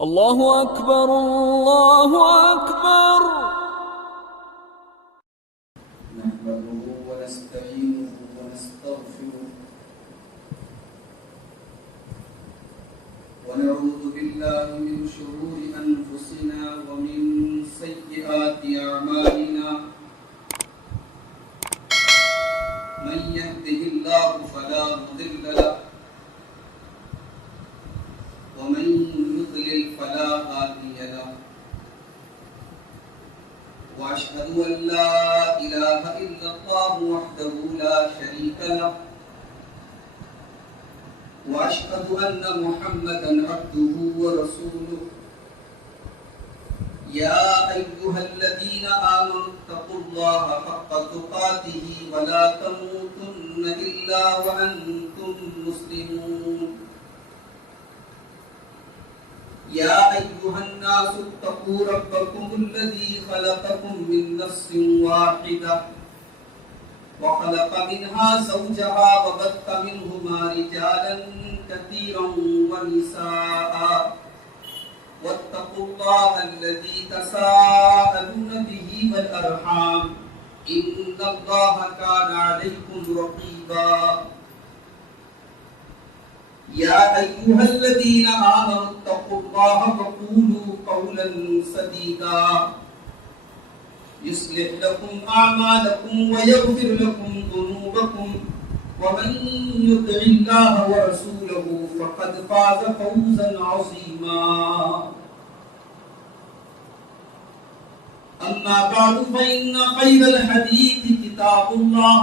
الله أكبر الله أكبر. نحمده ونستعينه ونستغفره ونعوذ بالله من شرور أنفسنا ومن سيئات أعمالنا. من يهده الله فلا مضل له ومن يضلل فلا هادي له. وأشهد أن لا إله إلا الله وحده لا شريك له وأشهد أن محمدا عبده ورسوله. يا أيها الذين آمنوا اتقوا الله حق تقاته ولا تموتن إلا وأنتم مسلمون. يا أيها الناس اتقوا ربكم الذي خلقكم من نفس واحدة وخلق منها زوجها وبث منهما رجالا كثيرا ونساء واتقوا الله الذي تساءلون به والأرحام إن الله كان عليكم رقيبا. يا أيها الذين آمنوا اتقوا الله وقولوا قولا سديدا يصلح لكم أعمالكم ويغفر لكم ذنوبكم ومن يطع الله ورسوله فقد فاز فوزا عظيما. أما بعد فإن خير الحديث كتاب الله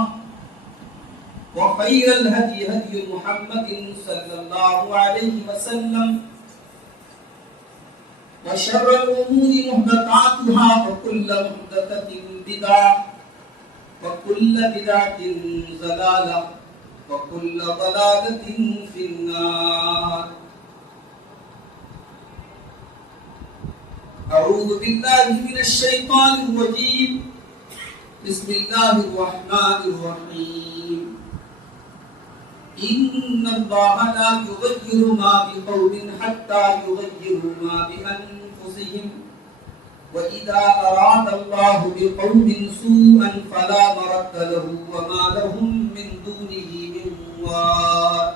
وخير الهدي هدي محمد صلى الله عليه وسلم وشر الأمور محدثاتها وكل محدثة بدعة وكل بدعة ضلالة وكل ضلالة في النار. أعوذ بالله من الشيطان الرجيم. بسم الله الرحمن الرحيم. إن الله لا يغير ما بقوم حتى يغيروا ما بأنفسهم وإذا أراد الله بقوم سوءا فلا مرد له وما لهم من دونه من وال.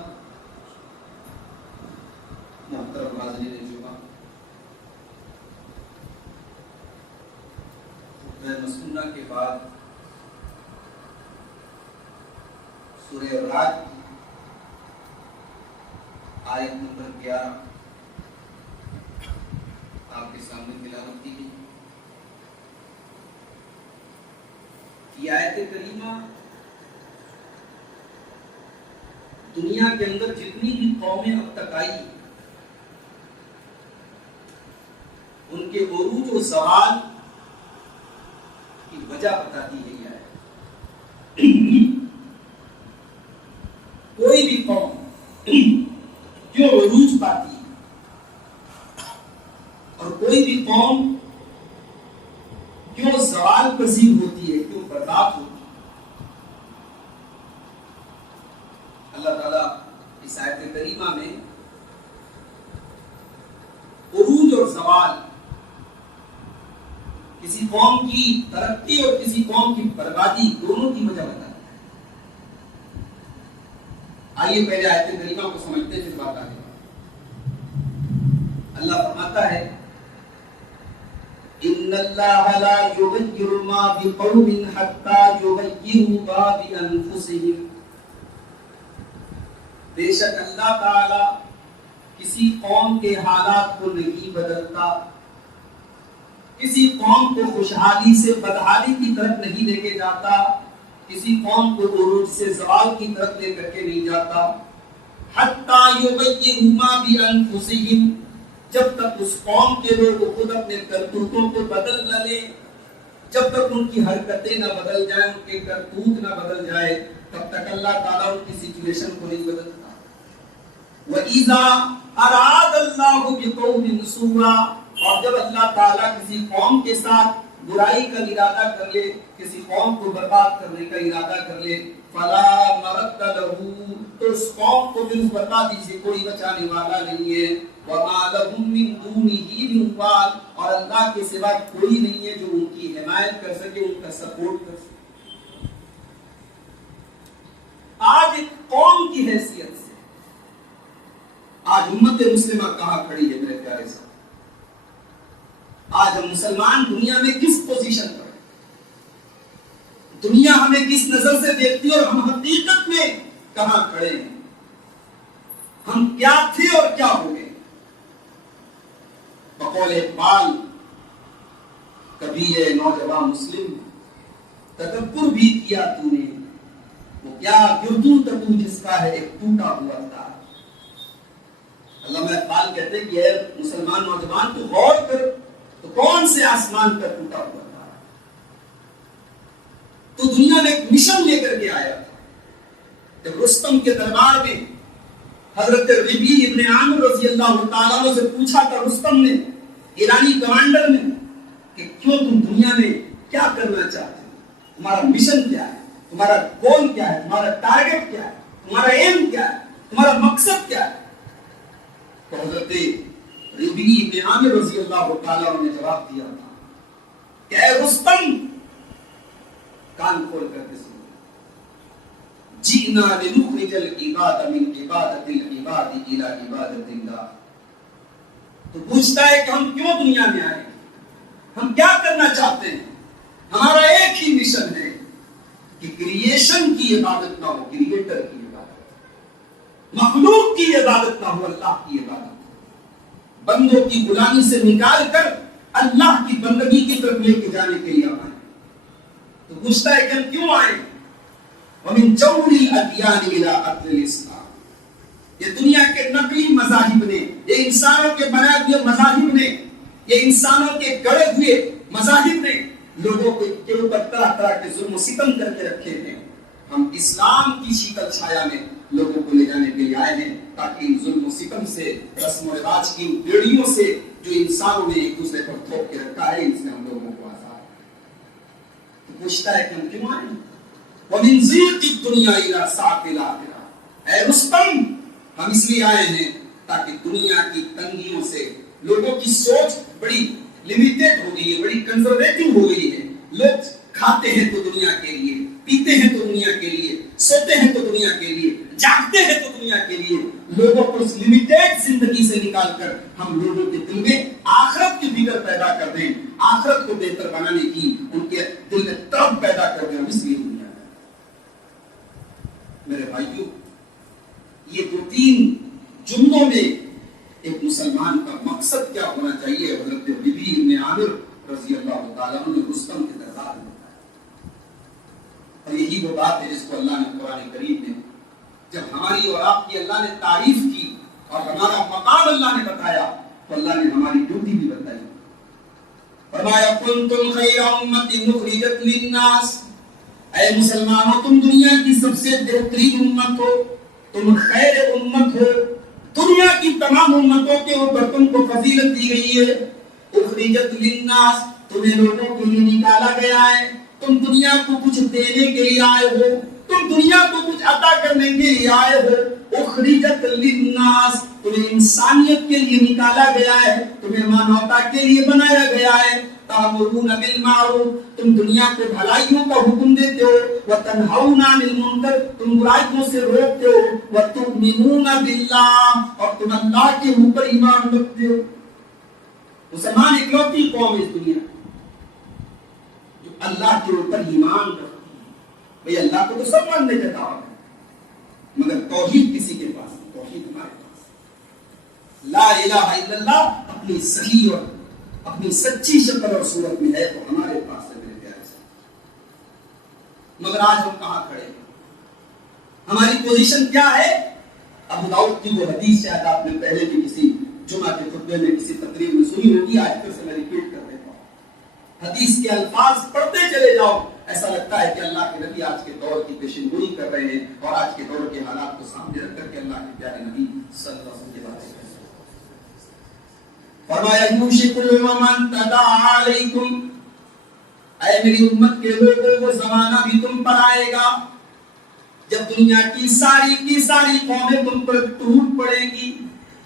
محترم حاضرین جمعہ، خطبہ مسنونہ کے بعد سورہ رعد آیت نمبر 11 آپ کے سامنے تلاوت کی گئی. یہ آیت کریمہ دنیا کے اندر جتنی بھی قومیں اب تک آئی ان کے عروج و زوال کی وجہ بتاتی ہے. یہ آیت کوئی بھی قوم جو عروج پاتی ہے اور کوئی بھی قوم کیوں زوال پذیر ہوتی ہے، کیوں برباد ہوتی ہے. اللہ تعالیٰ اس آیت کریمہ میں عروج اور زوال، کسی قوم کی ترقی اور کسی قوم کی بربادی دونوں کی وجہ بتاتا ہے. آئیے پہلے آیت کریمہ کو سمجھتے پھر بات آگے. اللہ فرماتا ہے ان اللہ لا یغیر ما بقوم حتی یغیروا ما بانفسہم. بے شک اللہ تعالی کسی قوم کے حالات کو نہیں بدلتا، کسی قوم کو خوشحالی سے بدحالی کی طرف نہیں لے کے جاتا، کسی قوم کو عروج سے زوال کی طرف لے کر کے نہیں جاتا. حتی یغیروا ما بانفسہم، جب تک اس قوم کے لوگ خود اپنے کرتوتوں کو بدل نہ لیں، جب تک ان کی حرکتیں نہ بدل جائیں، ان کے کرتوت نہ بدل جائے، تب تک اللہ تعالیٰ ان کی سچویشن کو نہیں بدلتا. وَإِذَا أَرَادَ اللَّهُ بِقَوْمٍ سُوءًا، اور جب اللہ تعالیٰ کسی قوم کے ساتھ برائی کا ارادہ کر لے، کسی قوم کو برباد کرنے کا ارادہ کر لے، فلا مرد له، تو اس قوم کو بھی بتا دیجیے کوئی بچانے والا نہیں ہے، وما لهم من دونه من وال، اور اللہ کے سوا کوئی نہیں ہے جو ان کی حمایت کر سکے، ان کا سپورٹ کر سکے۔ آج ایک قوم کی حیثیت سے آج امت مسلمہ کہاں کھڑی ہے میرے پیارے صاحب؟ آج ہم مسلمان دنیا میں کس پوزیشن پر ہیں؟ دنیا ہمیں کس نظر سے دیکھتی ہے اور ہم حقیقت میں کہاں کھڑے ہیں؟ ہم کیا تھے اور کیا ہو گئے؟ بقول اقبال، کبھی یہ نوجوان مسلم تدبر بھی کیا تو نے، وہ کیا گردوں تو جس کا ہے ایک ٹوٹا ہوا تھا۔ علامہ اقبال کہتے ہیں کہ اے مسلمان نوجوان تو غور کر، تو کون سے آسمان پر ٹوٹا ہوا تھا؟ تو دنیا میں ایک مشن لے کر کے آیا تھا۔ جب رستم کے دربار میں حضرت ربیع ابن عامر رضی اللہ تعالیٰ عنہ سے پوچھا تھا رستم نے، ایرانی کمانڈر نے، کہ کیوں تم دنیا میں کیا کرنا چاہتے ہو؟ تمہارا مشن کیا ہے؟ تمہارا گول کیا ہے؟ تمہارا ٹارگٹ کیا ہے؟ تمہارا ایم کیا ہے؟ تمہارا مقصد کیا ہے؟ تو حضرت ربیع ابن عامر رضی اللہ تعالیٰ عنہ نے جواب دیا تھا کہ اے رستم، کان کھول کر کے سنو، جئنا لنخرج العباد من عبادت العباد الى عبادت اللہ۔ تو پوچھتا ہے کہ ہم کیوں دنیا میں آئے، ہم کیا کرنا چاہتے ہیں؟ ہمارا ایک ہی مشن ہے کہ کریشن کی عبادت نہ ہو کریٹر کی عبادت، مخلوق کی عبادت نہ ہو اللہ کی عبادت، بندوں کی غلامی سے نکال کر اللہ کی بندگی کی طرف لے کے جانے کے لیے آئے۔ تو پوچھتا ہے کہ ہم کیوں آئے؟ وَمِن جَوْرِ الْأَدْيَانِ إِلَىٰ عَدْلِ الْإِسْلَامِ، یہ دنیا کے نقلی مذاہب نے، یہ انسانوں کے بنائے ہوئے مذاہب نے، یہ انسانوں کے گڑے ہوئے مذاہب نے لوگوں کے اوپر طرح طرح کے ظلم و ستم کر کے رکھے ہیں۔ ہم اسلام کی شیتل چھایا میں لوگوں کو لے جانے کے لیے آئے ہیں، تاکہ ان ظلم و ستم سے، رسم و رواج کی بیڑیوں سے جو انسانوں نے ایک دوسرے پر تھوپ کے رکھا ہے، اس نے ہم لوگوں کو آزاد۔ تو پوچھتا ہے کہ ہم کیوں آئے؟ وَمِن ضِيقِ الدُّنْيَا إِلَىٰ سَعَةِ الْآخِرَةِ، اے رستم، ہم اس لیے آئے ہیں تاکہ دنیا کی تنگیوں سے، لوگوں کی سوچ بڑی لمیٹڈ ہو گئی ہے، بڑی کنزرویٹو ہو گئی ہے۔ لوگ کھاتے ہیں تو دنیا کے لیے، پیتے ہیں تو دنیا کے لیے، سوتے ہیں تو دنیا کے لیے، جاگتے ہیں تو دنیا کے لیے۔ لوگوں کو اس لمیٹڈ زندگی سے نکال کر ہم لوگوں کے دل میں آخرت کی فکر پیدا کر دیں، آخرت کو بہتر بنانے کی ان کے دل میں طلب پیدا کر دیں، اس لیے دنیا ہے۔ میرے بھائیوں، یہ دو تین جملوں میں ایک مسلمان کا مقصد کیا ہونا چاہیے حضرت ربیع ابن عامر رضی اللہ تعالیٰ عنہ نے رستم کے دربار میں بتایا۔ اور یہی وہ بات ہے جس کو اللہ نے قرآن کریم میں جب ہماری اور آپ کی اللہ نے تعریف کی اور ہمارا مقام اللہ نے بتایا تو اللہ نے ہماری ڈیوٹی بھی بتائی۔ فرمایا کنتم خیر امت اخرجت للناس، اے مسلمانوں تم دنیا کی سب سے بہترین امت ہو، تم خیر امت ہو، دنیا کی تمام امتوں کے اوپر تم کو فضیلت دی گئی ہے۔ اخرجت للناس، تمہیں لوگوں کے لیے نکالا گیا ہے، تم دنیا کو کچھ دینے کے لیے آئے ہو، تم دنیا کو کچھ عطا کرنے کے لیے آئے ہو۔ اخرجت للناس، تمہیں انسانیت کے لیے نکالا گیا ہے، تمہیں مانوتا کے لیے بنایا گیا ہے۔ تأمرون بالمعروف، تم دنیا کو بھلائیوں کا حکم دیتے ہو، وتنہون عن المنکر، تم برائیوں سے روکتے ہو، وتؤمنون باللہ، اور تم اللہ کے اوپر ایمان رکھتے ہو۔ مسلمان اکلوتی قوم اس دنیا جو اللہ کے اوپر ایمان رکھتی ہے۔ بھئی اللہ کو تو سب ماننے کا دعویٰ ہے، مگر توحید کسی کے پاس نہیں، توحید ہمارے پاس۔ لا الہ الا اللہ اپنی صحیح اور اپنی سچی شکل اور صورت میں ہے تو ہمارے پاس ہے میرے پیارے سے۔ مگر آج ہم کہاں کھڑے ہیں؟ ہماری پوزیشن کیا ہے؟ ابو داؤد کی وہ حدیث شاید آپ نے پہلے بھی کسی جمعہ کے خطبے میں کسی تقریر میں سنی ہوگی، آج پھر سے میں ریپیٹ کر دیتا ہوں۔ حدیث کے الفاظ پڑھتے چلے جاؤ، ایسا لگتا ہے کہ اللہ کے نبی آج کے دور کی پیشن گوئی کر رہے ہیں اور آج کے دور کے حالات کو سامنے رکھ کر کے اللہ کے پیارے نبی صلی اللہ علیہ وسلم کی باتیں کریں۔ فرمایا یوشک الامم ان تداعی علیکم، اے میری امت کے لوگوں وہ زمانہ بھی تم پر آئے گا جب دنیا کی ساری قومیں تم پر ٹوٹ پڑیں گی،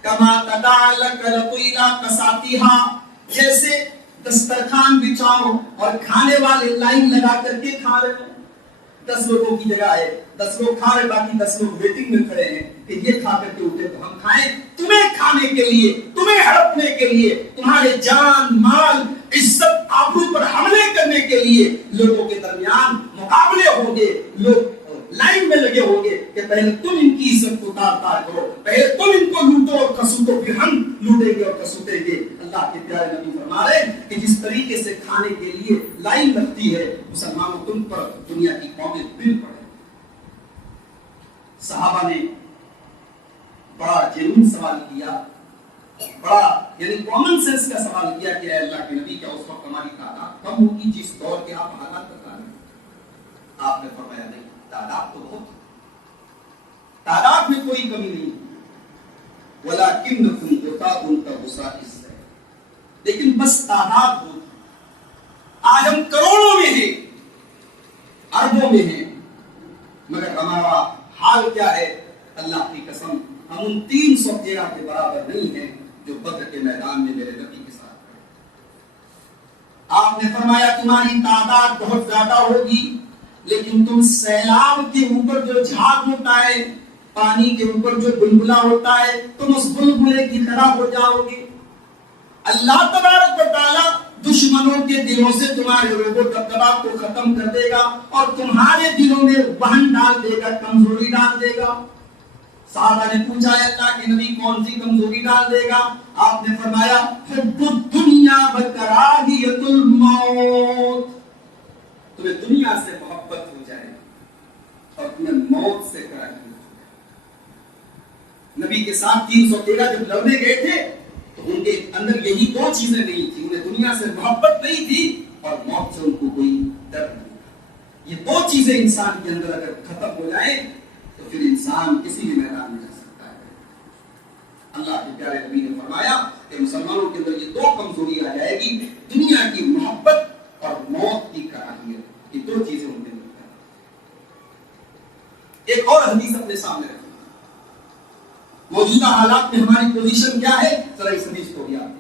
کما تدالک لقیلا کساتیہا، جیسے دسترخوان بچھاؤ اور کھانے والے لائن لگا کر کے کھا رہے ہیں، 10 لوگوں کی جگہ ہے 10 لوگ کھا رہے، باقی 10 لوگ ویٹنگ میں کھڑے ہیں کہ یہ کھا کر کے اٹھے تو ہم کھائیں، تمہیں کھانے کے لیے، تمہیں ہڑپنے کے لیے، تمہارے جان مال عزت آبرو پر حملے کرنے کے لیے لوگوں کے درمیان مقابلے ہوں گے، لوگ لائن میں لگے ہوں گے کہ پہلے تم ان کی عزت کو تار کرو، پہلے تم ان کو لوٹو اور کسوٹو، پھر ہم لوٹیں گے اور کسوٹیں گے۔ اللہ کے پیارے نبی فرما رہے ہیں کہ جس طریقے سے کھانے کے لیے لائن لگتی ہے، مسلمانوں تم پر دنیا کی قومیں بل پڑے۔ صحابہ نے بڑا جنون سوال کیا، بڑا یعنی کامن سینس کا سوال کیا کہ اے اللہ کے نبی، کیا اس وقت ہماری تعداد کم ہوگی جس دور کے آپ حالات بتا رہے ہیں؟ آپ نے فرمایا نہیں، تعداد تو بہت، تعداد میں کوئی کمی نہیں، وَلَكِنَّكُمْ غُثَاءٌ كَغُثَاءِ السَّيْلِ، لیکن بس تعداد ہو۔ آج ہم کروڑوں میں ہیں، اربوں میں ہیں، مگر ہمارا حال کیا ہے؟ اللہ کی قسم ہم ان 313 کے برابر نہیں ہیں جو بدر کے میدان میں میرے نبی کے ساتھ ہیں۔ آپ نے فرمایا تمہاری تعداد بہت زیادہ ہوگی، لیکن تم سیلاب کے اوپر جو جھاگ ہوتا ہے، پانی کے اوپر جو بلبلا ہوتا ہے، تم اس بلبلے کی طرح ہو جاؤ گے۔ اللہ تبارک و تعالی دشمنوں کے دلوں سے تمہارے روب و دبدبا کو ختم کر دے گا اور تمہارے دلوں میں وہن ڈال دے گا، کمزوری ڈال دے گا۔ صحابہ نے پوچھا اللہ کے نبی کون سی کمزوری ڈال دے گا؟ آپ نے فرمایا حب الدنیا وکراہیت الموت، تمہیں دنیا سے محبت ہو جائے اور تمہیں موت سے کراہیت ہو جائے۔ نبی کے ساتھ 313 جب لڑنے گئے تھے تو ان کے اندر یہی 2 چیزیں نہیں تھی، انہیں دنیا سے محبت نہیں تھی اور موت سے ان کو کوئی ڈر نہیں تھا۔ یہ 2 چیزیں انسان کے اندر اگر ختم ہو جائیں تو پھر انسان کسی بھی میدان میں جا سکتا ہے۔ اللہ کے پیارے نبی نے فرمایا کہ مسلمانوں کے اندر یہ 2 کمزوری آ جائے گی، دنیا کی محبت اور موت کی کراہیت، یہ 2 چیزیں ان کے اندر۔ ایک اور حدیث اپنے سامنے رکھیں، موجودہ حالات میں ہماری پوزیشن کیا ہے؟ ذرا اس حدیث کو یاد کریں۔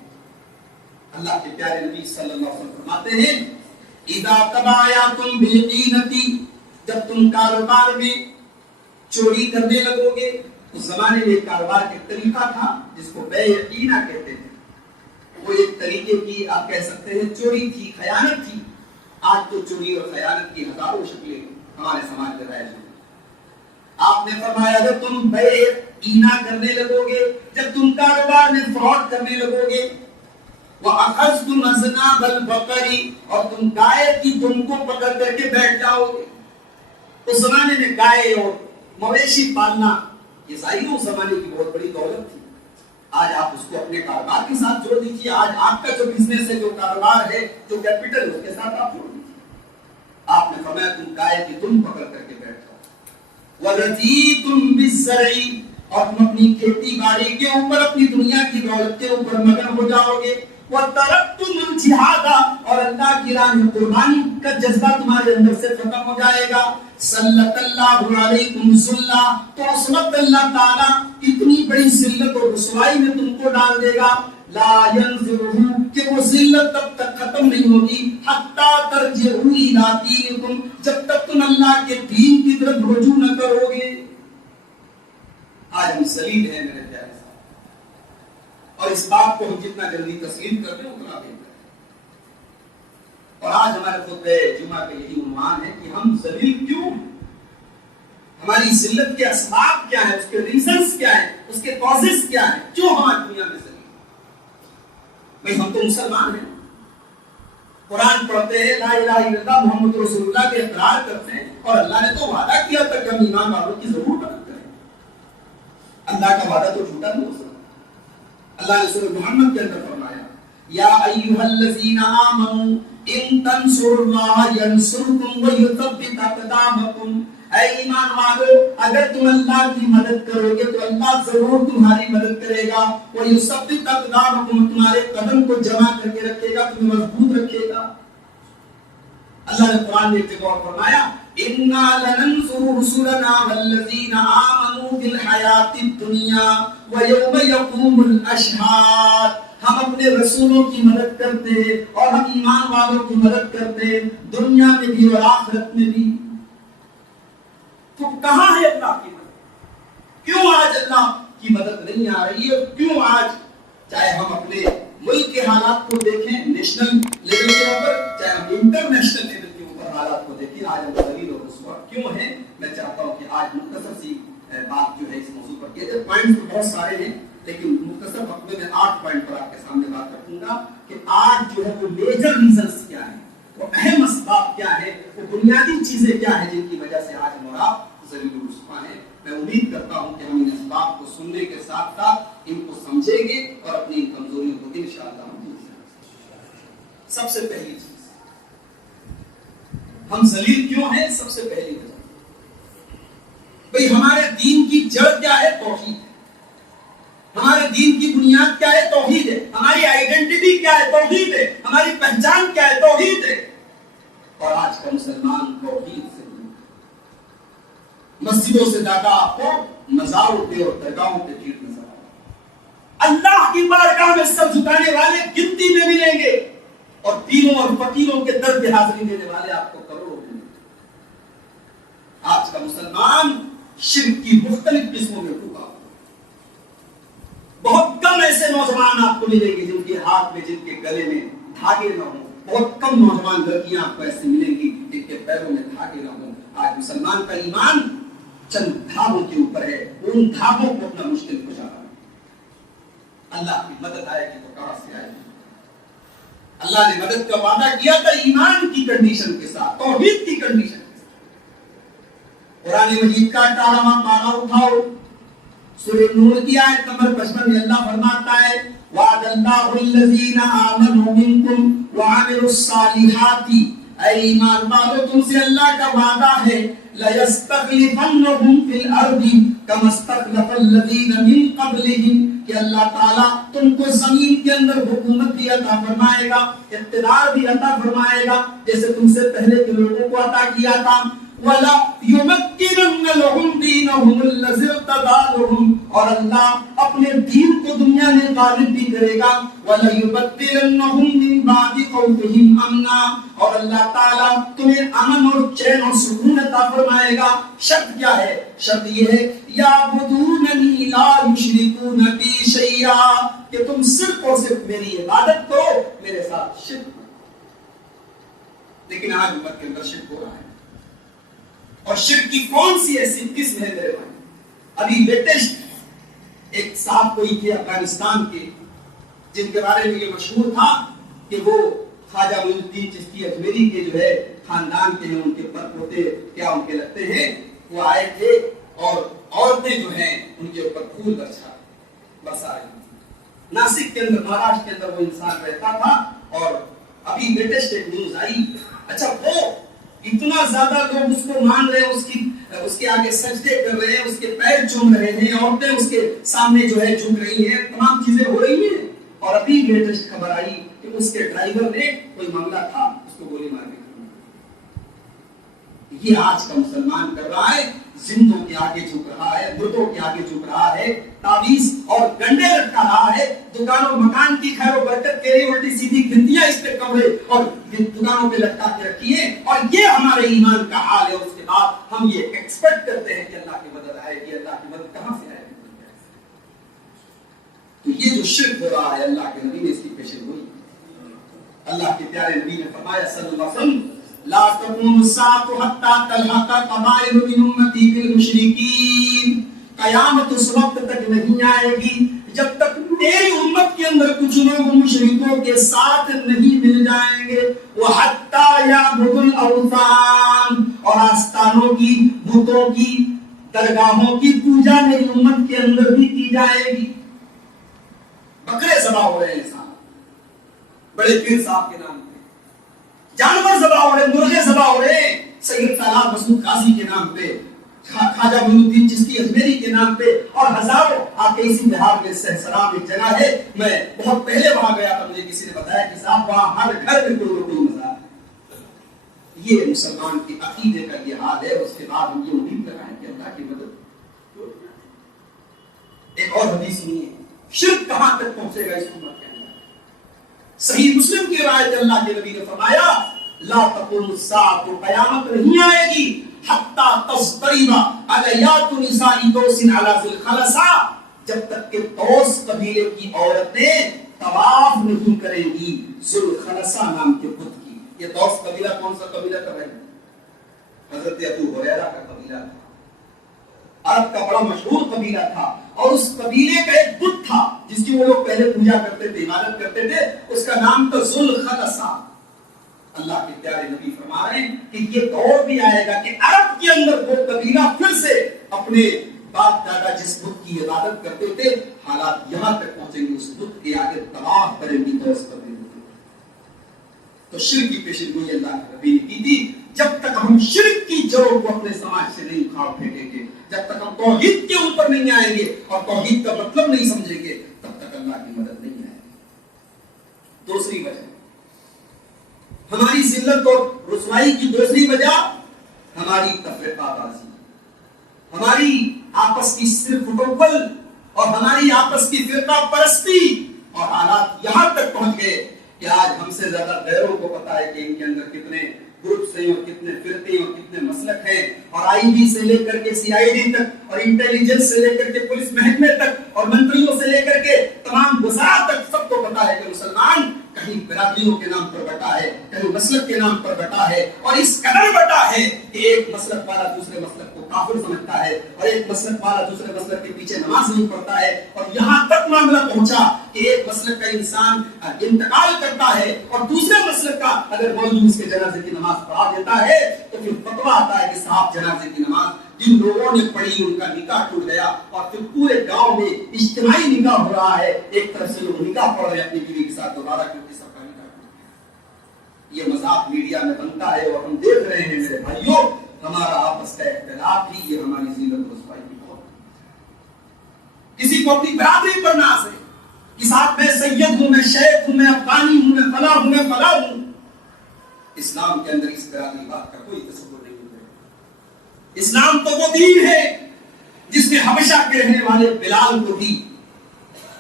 اللہ کے پیارے نبی صلی اللہ علیہ وسلم فرماتے ہیں اذا تبایعتم بالعینۃ، جب تم کاروبار میں چوری کرنے لگو گے۔ اس زمانے میں کاروبار کا طریقہ تھا جس کو بیع عینہ کہتے تھے، وہ ایک طریقے کی آپ کہہ سکتے ہیں چوری تھی، خیانت تھی۔ آج تو چوری اور خیانت کی ہزاروں شکلیں ہمارے سماج میں رائج ہیں۔ آپ نے فرمایا جب تم بیع عینہ کرنے لگو گے، جب تم کاروبار میں فراڈ کرنے لگو گے، وَأَخَذْتُمْ أَذْنَابَ الْبَقَرِ، اور تم گائے کی دم کو پکڑ کر کے بیٹھ جاؤ گے۔ اس زمانے میں گائے اور مویشی پالنا یہ ظاہر اس زمانے کی بہت بڑی دولت تھی۔ آج آپ اس کو اپنے کاروبار کے ساتھ جوڑ دیجیے، آج آپ کا جو بزنس ہے، جو کاروبار ہے، جو کیپٹل ہے، اس کے ساتھ آپ جوڑ دیجیے۔ آپ نے فرمایا تم گائے کی دم پکڑ کر کے بیٹھ جاؤ۔ وَرَضِيتُمْ بِالزَّرْعِ، اور تم اپنی کھیتی باڑی کے اوپر، اپنی دنیا کی دولت کے اوپر مگن ہو جاؤ گے۔ وَتَرَكْتُمُ الْجِهَادَ، اور اللہ کی راہ میں قربانی کا جذبہ تمہارے اندر سے ختم ہو جائے گا۔ سَلَّطَ اللَّهُ عَلَيْكُمْ ذُلًّا، تو اس وقت اللہ تعالیٰ اتنی بڑی ذلت اور رسوائی میں تم کو ڈال دے گا، لا ينزعه، کہ وہ ذلت تب تک ختم نہیں ہوگی، حتی ترجعوا الی دینکم، جب تک تم اللہ کے دین کی طرف رجوع نہ کرو گے۔ آج ہم ذلیل ہیں میرے پیارے صاحب، اور اس بات کو ہم جتنا جلدی تسلیم کر دیں اتنا بہتر ہے۔ اور آج ہمارے خطبہ جمعہ کا یہی عنوان ہے کہ ہم ذلیل کیوں ہیں، ہماری ذلت کے اسباب کیا ہیں، اس کے ریزنز کیا ہیں، اس کے کازز کیا ہیں، کیوں ہماری دنیا میں ذلیل۔ بھئی ہم تو مسلمان ہیں، قرآن پڑھتے ہیں، لا الہ الا اللہ محمد رسول اللہ کے اقرار کرتے ہیں، اور اللہ نے تو وعدہ کیا تھا کہ ہم ایمان والوں کی ضرور مدد کریں۔ اللہ کا وعدہ تو جھوٹا نہیں ہو سکتا۔ اللہ نے سورہ محمد کے اندر فرمایا یا ایھا الذین آمنوا ان تنصروا اللہ ینصرکم ویثبت اقدامکم، اے ایمان والو اگر تم اللہ کی مدد کرو گے تو اللہ ضرور تمہاری مدد کرے گا، ویثبت اقدامکم، تمہارے قدم کو جمع کر کے رکھے گا، تمہیں مضبوط رکھے گا۔ اللہ نے قرآن میں ایک جگہ اور فرمایا اِنَّا لَنَنْصُرُ رُسُلَنَا وَالَّذِينَ آمَنُوا فِي الْحَيَاةِ الدُّنْيَا وَيَوْمَ يَقُومُ الْأَشْهَادُ. ہم اپنے رسولوں کی مدد کرتے ہیں اور ہم ایمان والوں کی مدد کرتے ہیں دنیا میں بھی اور آخرت میں بھی. تو کہاں ہے اللہ کی مدد؟ کیوں آج اللہ کی مدد نہیں آ رہی ہے؟ کیوں آج چاہے ہم اپنے ملک کے حالات کو دیکھیں نیشنل لیول کے اوپر، چاہے ہم انٹرنیشنل لیول کے اوپر حالات کو دیکھیں، آج ہم ذلیل اور رسوا کیوں ہیں؟ میں چاہتا ہوں کہ آج مختصر سی بات جو ہے اس موضوع پر کیے جائے. پوائنٹس تو بہت سارے ہیں لیکن مختصر وقت میں 8 پوائنٹ پر آپ کے سامنے بات رکھوں گا کہ آج جو ہے وہ میجر ریزنز کیا ہیں، وہ اہم اسباب کیا ہے، وہ بنیادی چیزیں کیا ہیں جن کی وجہ سے آج ہم اور آپ ذلیل و رسوا ہیں. میں امید کرتا ہوں کہ ہم ان اسباب کو سننے کے ساتھ ساتھ ان کو سمجھیں گے اور اپنی ان کمزوریوں کو انشاءاللہ ہم دور کریں گے. سب سے پہلی چیز ہم ذلیل کیوں ہیں؟ سب سے پہلی وجہ بھئی ہمارے دین کی جڑ کیا ہے؟ توحید ہے. ہمارے دین کی بنیاد کیا ہے؟ توحید ہے. ہماری آئیڈینٹی کیا ہے؟ توحید ہے. ہماری پہچان کیا ہے؟ توحید ہے. اور آج کا مسلمان توحید سے مسجدوں سے زیادہ آپ کو مزاروں پہ اور درگاہوں پہ بھیڑ نظر آئے. اللہ کی بارگاہ میں سر جھکانے والے گنتی میں ملیں گے اور پیروں اور فقیروں کے در پہ حاضری دینے والے آپ کو کروڑوں ملیں گے. آج کا مسلمان شرک کی مختلف قسموں میں ڈوبا ہوا. بہت کم ایسے نوجوان آپ کو ملیں گے جن کے ہاتھ میں، جن کے گلے میں دھاگے نہ ہوں. بہت کم نوجوان لڑکیاں آپ کو ایسے ملیں گی جن کے پیروں میں دھاگے نہ ہوں. آج مسلمان کا ایمان چند دھاگوں کے اوپر ہے، ان دھاگوں کو اپنا مشکل گزارا. اللہ کی مدد آئے گی تو کہاں سے آئے گی؟ اللہ نے مدد کا وعدہ کیا تھا ایمان کی کنڈیشن کے ساتھ، توحید کی کنڈیشن کے ساتھ. قرآن مجید کا 18واں پارہ اٹھاؤ، سورہ نور کی آیت نمبر 55 میں اللہ فرماتا ہے وعد اللہ الذین آمنوا منکم وعملوا الصالحات. اے ایمان والو تم سے اللہ کا وعدہ ہے لَيَسْتَخْلِفَنَّهُمْ فِي الْأَرْضِ كَمَا اسْتَخْلَفَ الَّذِينَ مِنْ قَبْلِهِمْ کہ اللہ تعالیٰ تم کو زمین کے اندر حکومت بھی عطا فرمائے گا، اقتدار بھی عطا فرمائے گا جیسے تم سے پہلے کے لوگوں کو عطا کیا تھا. وَلَا يُمَكِّنَنَّ لَهُمْ دِينَهُمُ الَّذِي ارْتَضَىٰ لَهُمْ اور اللہ اپنے دین کو دنیا میں غالب بھی کرے گا. وَلَا يُبَدِّلَنَّهُمْ مِنْ بَعْدِ خَوْفِهِمْ أَمْنًا اور اللہ تعالیٰ تمہیں امن اور چین اور سکون عطا فرمائے گا. شرط کیا ہے؟ شرط یہ ہے یعبدوننی لا یشرکون بی شیئا کہ تم صرف اور صرف میری عبادت کرو، میرے ساتھ شرک کرو. لیکن آج امت کے اندر شرک ہو رہا ہے. اور شرک کی کون سی ایسی قسم ہے میرے بھائی؟ ابھی لیٹسٹ ایک صاحب کوئی تھے افغانستان کے جن کے بارے میں یہ مشہور تھا کہ وہ خواجہ معین الدین چشتی اجمیری کے جو ہے خاندان کے ہیں، ان کے پر پوتے کیا ان کے لگتے ہیں. وہ آئے تھے اور عورتیں جو ہیں ان کے اوپر پھول برسا رہی تھی. ناسک کے اندر، مہاراشٹر کے اندر وہ انسان رہتا تھا. اور ابھی لیٹسٹ ایک نیوز آئی، اچھا وہ اتنا زیادہ لوگ اس کو مان رہے ہیں، اس کے آگے سجدے کر رہے ہیں، اس کے پیر چوم رہے ہیں، عورتیں اس کے سامنے جو ہے جھک رہی ہیں، تمام چیزیں ہو رہی ہیں. اور ابھی لیٹسٹ خبر آئی کہ اس کے ڈرائیور نے کوئی معاملہ تھا اس کو گولی مار کے. یہ آج کا مسلمان کر رہا ہے، زندوں کے آگے جھک رہا ہے، مردوں کے آگے جھک رہا ہے، تعویذ اور گنڈے لٹکا رہا ہے. دکان و مکان کی خیر و برکت کے لیے الٹی سیدھی گنتیاں اس پہ کپڑے اور دکانوں پہ لٹکا کے رکھی ہے. اور یہ ہمارے ایمان کا حال ہے. اس کے بعد ہم یہ ایکسپیکٹ کرتے ہیں کہ اللہ کی مدد آئے گی. اللہ کی مدد کہاں سے آئے گی؟ تو یہ جو شرک ہو رہا ہے، اللہ کے نبی نے اس کی پیشن گوئی. اللہ کے پیارے نبی نے فرمایا صلی اللہ علیہ وسلم لا تقوم الساعة حتى تلحق قبائل من امتی بالمشرکین. قیامت اس وقت تک نہیں آئے گی جب تک میری امت کے اندر کچھ لوگ مشرکوں کے ساتھ نہیں مل جائیں گے. وحتی یعبدوا الاوثان اور آستانوں کی، بتوں کی، درگاہوں کی پوجا میری امت کے اندر بھی کی جائے گی. بکرے ذبح ہو رہے ہیں انسان بڑے پیر صاحب کے نام پہ، جانور ذبح ہو رہے ہیں، مرغے ذبح ہو رہے ہیں سید سالار مسعود قاضی کے نام پہ، خواجہ معین الدین چشتی اجمیری کے نام پہ، اور ہزاروں. آپ کے اسی بہار میں سہسرام ایک جگہ ہے، میں بہت پہلے وہاں گیا تھا، مجھے کسی نے بتایا کہ صاحب وہاں ہر گھر میں کوئی نہ کوئی مزار ہے. یہ مسلمان کے عقیدے کا یہ حال ہے. اس کے بعد ہم یہ امید لگائیں کہ اللہ کی مدد. ایک اور حدیث سنیے, شرک کہاں تک پہنچے گا اس امت کے اندر. صحیح مسلم کی روایت ہے, اللہ کے نبی نے فرمایا لا تقوم الساعۃ, قیامت نہیں آئے گی حتی تضطرب علیات نساء دوس علی ذی الخلصہ, جب تک کہ دوس قبیلے کی عورتیں طواف نہیں کریں گی ذو الخلصہ نام کے بت کی. یہ دوس قبیلہ کون سا قبیلہ تھا بھائی؟ حضرت ابو ہریرہ کا قبیلہ تھا, عرب کا بڑا مشہور قبیلہ تھا, اور اس قبیلے کا ایک بت تھا جس کی وہ لوگ پہلے پوجا کرتے تھے, عبادت کرتے تھے, اس کا نام تھا ذو الخلصہ. اللہ کے پیارے نبی فرما رہے ہیں کہ یہ دور بھی آئے گا کہ عرب کے اندر وہ قبیلہ پھر سے اپنے باپ دادا جس بت کی عبادت کرتے تھے, حالات یہاں تک پہنچیں گے اس بت کے آگے طواف کریں گی تو اس قبیلے. تو شرک کی پیشن گوئی اللہ کے نبی نے کی تھی. جب تک ہم شرک کی جڑوں کو اپنے سماج سے نہیں اکھاڑ پھینکیں گے, جب تک ہم توحید کے اوپر نہیں آئیں گے اور توحید کا مطلب نہیں سمجھیں گے, تب تک اللہ کی مدد نہیں آئے گی. دوسری وجہ ہماری ذلت اور رسوائی کی دوسری وجہ ہماری تفرقہ بازی, ہماری آپس کی صرف ڈوبل اور ہماری آپس کی فرقہ پرستی. اور حالات یہاں تک پہنچ گئے کہ آج ہم سے زیادہ غیروں کو پتا ہے کہ ان کے اندر کتنے گروپس ہیں اور کتنے فرقے اور کتنے مسلک ہیں, اور آئی بی سے لے کر کے سی آئی ڈی تک اور انٹیلیجنس سے لے کر کے پولیس محکمے تک اور منتریوں سے لے کر کے تمام وزارات تک سب کو پتا ہے کہ مسلمان کہیں برادریوں کے نام پر بٹا ہے, کہیں مسلک کے نام پر بٹا ہے, اور اس قدر بٹا ہے کہ ایک مسلک والا دوسرے مسلک کو کافر سمجھتا ہے, اور ایک مسلک والا دوسرے مسلک کے پیچھے نماز نہیں پڑھتا ہے, اور یہاں تک معاملہ پہنچا کہ ایک مسلک کا انسان انتقال کرتا ہے اور دوسرے مسلک کا اگر مولوی اس کے جنازے کی نماز پڑھا دیتا ہے تو پھر فتویٰ آتا ہے کہ صاحب جنازے کی نماز جن لوگوں نے پڑھی ان کا نکاح ٹوٹ گیا, اور پھر پورے گاؤں میں اجتماعی نکاح ہو رہا ہے. ایک طرف سے لوگ نکاح پڑھ رہے ہیں اپنی بیوی کے ساتھ دوبارہ کیونکہ سب کا نکاح ٹوٹ گیا. یہ مذاق میڈیا میں بنتا ہے اور ہم دیکھ رہے ہیں میرے بھائیوں, ہمارا آپس کا اختلاف ہی یہ ہماری ذلت و رسوائی کی بہت. کسی کو اپنی برادری پر ناز ہے کہ صاحب میں سید ہوں, میں شیخ ہوں, میں افغانی ہوں, میں فلاں ہوں, میں فلاں ہوں. اسلام کے اندر اس برادری بات کا کوئی تصور نہیں ہوتا. اسلام تو وہ دین ہے جس نے حبشہ کے رہنے والے بلال کو دی,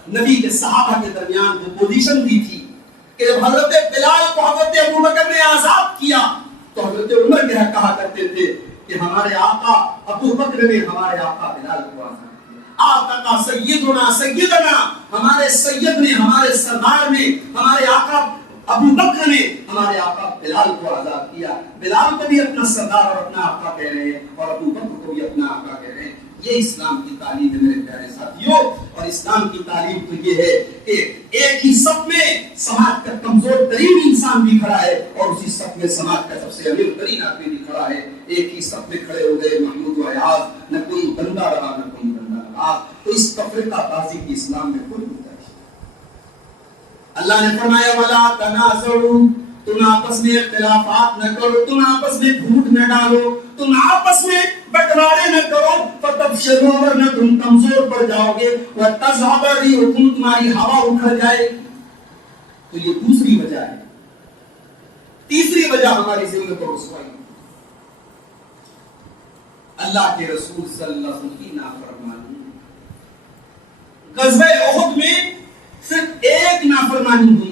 نبی کے صحابہ کے درمیان وہ پوزیشن دی تھی کہ جب حضرت بلال کو حضرت ابو بکر نے آزاد کیا تو حضرت عمر کہا کرتے تھے کہ ہمارے آقا ابو بکر نے ہمارے آقا بلال کو آزاد کیا. آقا سیدنا سیدنا, ہمارے سید نے, ہمارے سردار نے, ہمارے آقا ابو بکر نے ہمارے آقا بلال کو آزاد کیا. بلال کو بھی اپنا سردار اور اپنا آقا کہہ رہے ہیں, اور ابو بکر کو بھی اپنا آقا کہہ رہے ہیں. یہ اسلام کی تعلیم ہے میرے پیارے ساتھیوں. اور اسلام کی تعلیم تو یہ ہے کہ ایک ہی صف میں سماج کا کمزور ترین انسان بھی کھڑا ہے اور اسی صف میں سماج کا سب سے امیر ترین آدمی بھی کھڑا ہے. ایک ہی صف میں کھڑے ہو گئے محمود و ایاز, نہ کوئی بندہ رہا نہ کوئی بندہ رہا. تو اس تفرقہ بازی کی اسلام میں کوئی نہیں. اللہ نے فرمایا وَلَا تَنَازَعُوا, تم آپس میں اختلافات نہ کرو, تم آپس میں گھوٹ نہ ڈالو, تم آپس میں بٹوارے نہ کرو, فَتَفْشَلُوا, ورنہ تم کمزور پڑ جاؤ گے, وَتَذْهَبَ رِيحُكُمْ, تمہاری ہوا اکھڑ جائے. تو یہ دوسری وجہ ہے. تیسری وجہ ہماری ذلت و رسوائی, اللہ کے رسول صلی اللہ علیہ وسلم کی نافرمانی. غزوہ احد میں صرف ایک نافرمانی ہوئی تھی.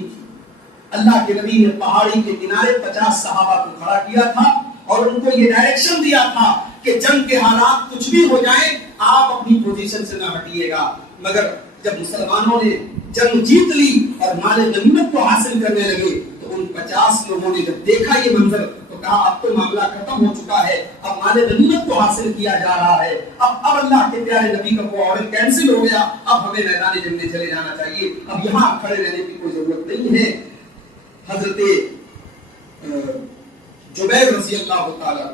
اللہ کے نبی نے پہاڑی کے کنارے 50 صحابہ کو کھڑا کیا تھا اور ان کو یہ ڈائریکشن دیا تھا کہ جنگ کے حالات کچھ بھی ہو جائیں آپ اپنی پوزیشن سے نہ ہٹیے گا. مگر جب مسلمانوں نے جنگ جیت لی اور مال غنیمت کو حاصل کرنے لگے تو ان 50 لوگوں نے جب دیکھا یہ منظر تو کہا اب تو معاملہ ختم ہو چکا ہے, اب مال غنیمت کو حاصل کیا جا رہا ہے, اب اللہ کے پیارے نبی کا وہ آرڈر کینسل ہو گیا, اب ہمیں میدان جنگ میں چلے جانا چاہیے, اب یہاں کھڑے رہنے کی کوئی ضرورت نہیں ہے. حضرت جبیر رضی اللہ تعالیٰ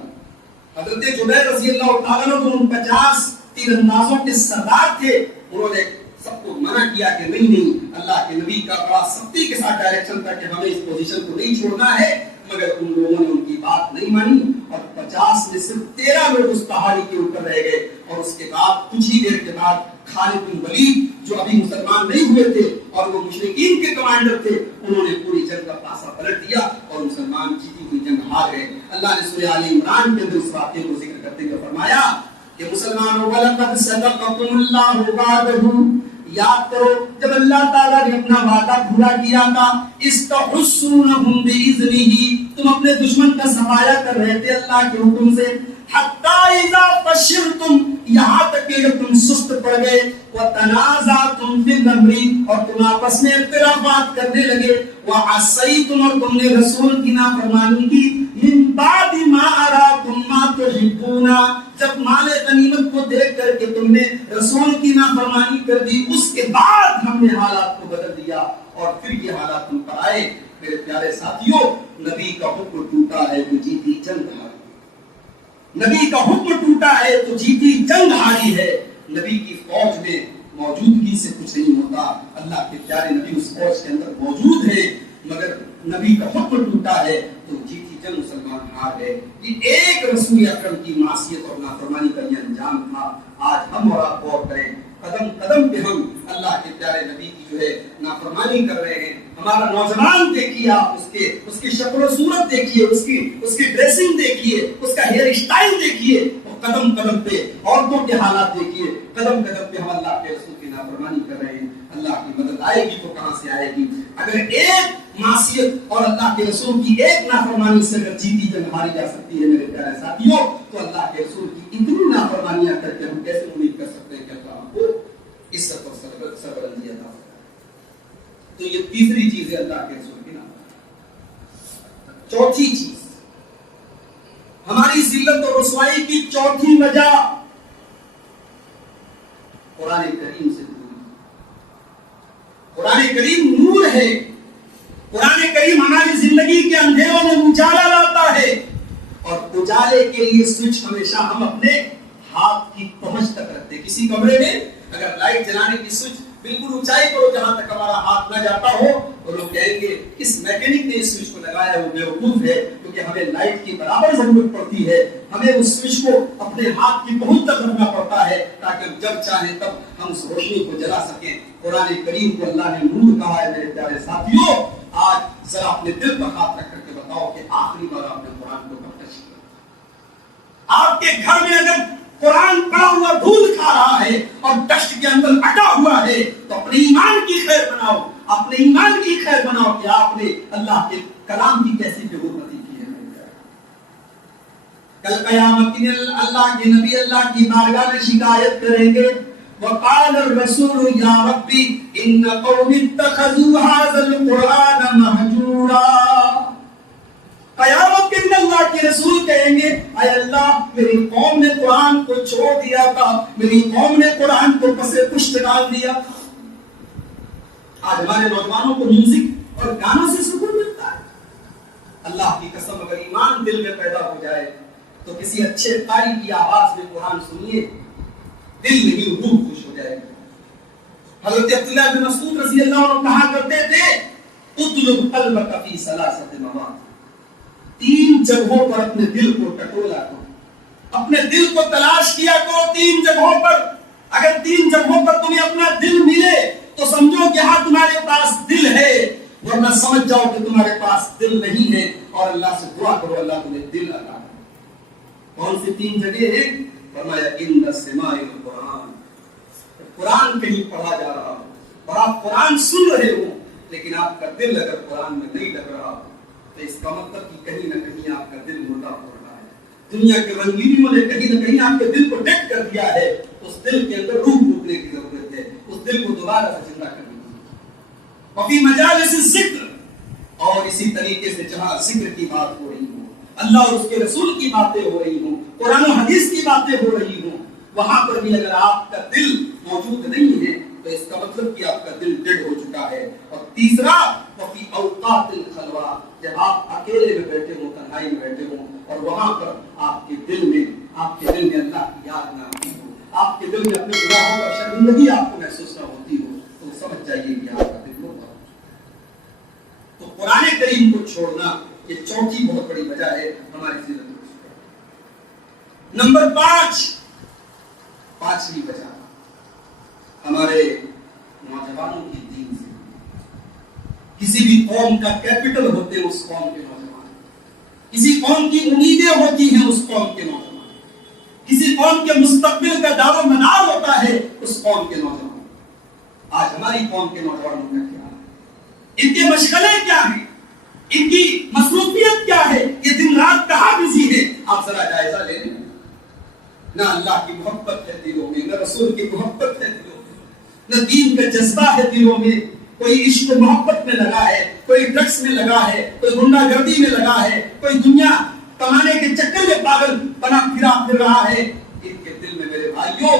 حضرت جبیر رضی اللہ تعالیٰ جو ان 50 تیر اندازوں کے سردار تھے, انہوں نے سب کو منع کیا کہ نہیں, اللہ کے نبی کا بڑا سختی کے ساتھ ڈائریکشن تھا کہ ہمیں اس پوزیشن کو نہیں چھوڑنا ہے. مگر ان لوگوں نے ان کی بات نہیں مانی اور 50 میں صرف 13 لوگ اس پہاڑی کے اوپر رہ گئے. اور اس کے بعد کچھ ہی دیر کے بعد خالد بن ولید جو ابھی مسلمان نہیں ہوئے تھے اور وہ مشرکین کے کمانڈر تھے, انہوں نے پوری جنگ کا پاسا پلٹ دیا اور مسلمان جیتی ہوئی جنگ ہار گئے. اللہ نے سورہ آل عمران کے اندر اس واقعے کو ذکر کرتے ہوئے فرمایا کہ مسلمانوں وَلَقَدْ صَدَقَكُمُ اللَّهُ وَعْدَهُ، یاد کرو جب اللہ تعالیٰ نے اپنا وعدہ پورا کیا تھا، اِسْتَحُسُّونَهُمْ بِإِذْنِهِ، تم اپنے دشمن کا سفایا کر رہے تھے اللہ کے حکم سے، حَتَّى إِذَا فَشِلْتُمْ، یہاں تک کہ جب تم سست پڑ گئے، وَتَنَازَعْتُمْ فِي الْأَمْرِ، اور تم آپس میں اختلافات کرنے لگے، وَعَصَيْتُمْ، اور تم نے رسول کی نافرمانی کی، مِن بَعْدِ مَا أَرَاكُمْ مَا تُحِبُّونَ، جب مال غنیمت کو دیکھ کر کے تم نے رسول کی نافرمانی کر دی، اس کے بعد ہم نے حالات کو بدل دیا اور پھر یہ حالات تم پر آئے۔ میرے پیارے ساتھیوں، نبی کا حکم ٹوٹا ہے تو جیتی جنگ ہاری، نبی کا حکم ٹوٹا ہے تو جیتی جنگ ہاری ہے۔ نبی کی فوج میں موجودگی سے کچھ نہیں ہوتا، اللہ کے پیارے نبی اس فوج کے اندر موجود ہے، مگر نبی کا حکم ٹوٹا ہے تو جیتی جنگ مسلمان ہار گئے۔ یہ ایک رسول اکرم کی معصیت اور نافرمانی کا یہ انجام تھا۔ آج ہم اور آپ غور کریں، قدم قدم پہ ہم اللہ کے پیارے نبی کی جو ہے نافرمانی کر رہے ہیں۔ ہمارا نوجوان دیکھیے آپ، اس کی شکل و صورت دیکھیے، اس کی ڈریسنگ دیکھیے، اس کا ہیئر اسٹائل دیکھیے، اور قدم قدم پہ عورتوں کے حالات دیکھیے، قدم قدم پہ ہم اللہ کے رسول کی نافرمانی کر رہے ہیں۔ اللہ کی مدد آئے گی تو کہاں سے آئے گی؟ اگر ایک معصیت اور اللہ کے رسول کی ایک نافرمانی سے اگر جیتی جنگ ہاری جا سکتی ہے میرے پیارے ساتھیوں، تو اللہ کے رسول کی اتنی نافرمانیاں کر کے ہم کیسے امید کر سکتے ہیں کہ اللہ ہم کو عزت اور سربلندی عطا فرمائے؟ تو یہ تیسری چیز ہے اللہ کے رسول کی نافرمانی۔ چوتھی چیز، ہماری ذلت اور رسوائی کی چوتھی وجہ قرآن کریم سے دور۔ قرآن کریم نور ہے، قرآن کریم ہماری زندگی کے اندھیروں میں اجالا لاتا ہے، اور اجالے کے لیے سوئچ ہمیشہ ہم اپنے ہاتھ کی پہنچ تک رکھتے ہیں۔ کسی کمرے میں اگر لائٹ جلانے کی سوئچ بالکل اونچائی کرو جہاں تک ہمارا ہاتھ نہ جاتا ہو، تو لوگ کہیں گے اس میکینک نے اس سوئچ کو لگایا وہ بیوقوف ہے، کیونکہ ہمیں لائٹ کی برابر ضرورت پڑتی ہے، ہمیں اس سوئچ کو اپنے ہاتھ کی پہنچ تک رکھنا پڑتا ہے تاکہ ہم جب چاہیں تب ہم اس روشنی کو جلا سکیں۔ قرآن کریم کو اللہ نے نور کہا ہے۔ میرے پیارے ساتھیوں، آج ذرا اپنے دل پر ہاتھ رکھ کر کے بتاؤ کہ آخری بار آپ نے قرآن کو کب ٹچ کیا؟ آپ کے گھر میں اگر قرآن پڑا ہوا دودھ کھا رہا ہے اور ڈسٹ کے اندر اٹا ہوا ہے تو اپنے ایمان کی خیر بناؤ، اپنے ایمان کی خیر بناؤ کہ آپ نے اللہ کے کلام کی کیسی بے حرمتی کی ہے۔ کل قیامت کے دن اللہ کے نبی اللہ کی بارگاہ میں شکایت کریں گے، وقال الرسول یا ربی ان قوم اتخذوا هذا القرآن مہجورا۔ قیامت کے دن اللہ کے رسول کہیں گے، اے اللہ میری قوم نے قرآن کو چھوڑ دیا تھا، میری قوم نے قرآن کو پسے پشت ڈال دیا تھا۔ آج ہمارے نوجوانوں کو میوزک اور گانوں سے سکون ملتا ہے۔ اللہ کی قسم اگر ایمان دل میں پیدا ہو جائے تو کسی اچھے قاری کی آواز میں قرآن سنیے، دل نہیں روح خوش ہو جائے گا۔ حضرت عبداللہ بن مسعود رضی اللہ عنہ کہا کرتے تھے، اطلب قلبک فی ثلاثۃ مواضع، تین جگہوں پر اپنے دل کو ٹٹولا کرو، اپنے دل کو تلاش کیا کرو تین جگہوں پر۔ اگر تین جگہوں پر تمہیں اپنا دل ملے تو سمجھو کہ ہاں تمہارے پاس دل ہے، ورنہ سمجھ جاؤ کہ تمہارے پاس دل نہیں ہے، اور اللہ سے دعا کرو اللہ تمہیں دل عطا کرے۔ کون سی تین جگہ ہیں؟ فرمایا ان سماع القرآن، قرآن کہیں پڑھا جا رہا ہو اور آپ قرآن سن رہے ہو لیکن آپ کا دل اگر قرآن میں نہیں لگ رہا ہو تو اس کا مطلب کہ کہیں نہ کہیں آپ کا دل مردہ ہو رہا ہے۔ دنیا کے رنگینیوں نے کہیں نہ کہیں آپ کے دل کو ڈیڈ کر دیا ہے۔ اس دل کے اندر روح پھونکنے کی ضرورت ہے، اس دل کو دوبارہ سے زندہ کرنے کی۔ وفی مجالس الذکر، اور اسی طریقے سے جہاں ذکر کی بات ہو رہی ہو، اللہ اور اس کے رسول کی باتیں ہو رہی ہوں، قرآن و حدیث کی باتیں ہو رہی ہوں، وہاں پر بھی اگر آپ کا دل موجود نہیں ہے تو اس کا مطلب کہ آپ کا دل ڈیڈ ہو چکا ہے۔ اور تیسرا وفی اوقات الخلوہ، جب آپ اکیلے میں بیٹھے ہوں، تنہائی میں بیٹھے ہوں اور وہاں پر آپ کے دل میں اللہ کی یاد نہ آتی ہو، آپ کے دل میں اپنے گناہوں پر شرمندگی آپ کو محسوس نہ ہوتی ہو، تو سمجھ جائیے کہ آپ کا دل مردہ ہو چکا۔ تو قرآن کریم کو چھوڑنا یہ چوتھی بہت بڑی وجہ ہے ہماری زندگی۔ نمبر 5، پانچویں وجہ ہمارے نوجوانوں کی دین سے۔ کسی بھی قوم کا کیپٹل ہوتے ہیں اس قوم کے نوجوان، کسی قوم کی امیدیں ہوتی ہیں اس قوم کے نوجوان، کسی قوم کے مستقبل کا دار و مدار ہوتا ہے اس قوم کے نوجوان۔ آج ہماری قوم کے نوجوانوں کا کیا ہے؟ ان کے مشغلے کیا ہیں؟ ان کی مصروفیت کیا ہے؟ یہ دن رات کہاں بزی ہے؟ آپ ذرا جائزہ لے لیں۔ نہ اللہ کی محبت ہے دلوں میں، نہ رسول کی محبت ہے دلوں میں، نہ دین کا جذبہ ہے دلوں میں۔ کوئی عشق و محبت میں لگا ہے، کوئی ڈرگس میں لگا ہے، کوئی غنڈہ گردی میں لگا ہے، کوئی دنیا کمانے کے چکر میں پاگل بنا پھر رہا ہے۔ ان کے دل میں میرے بھائیوں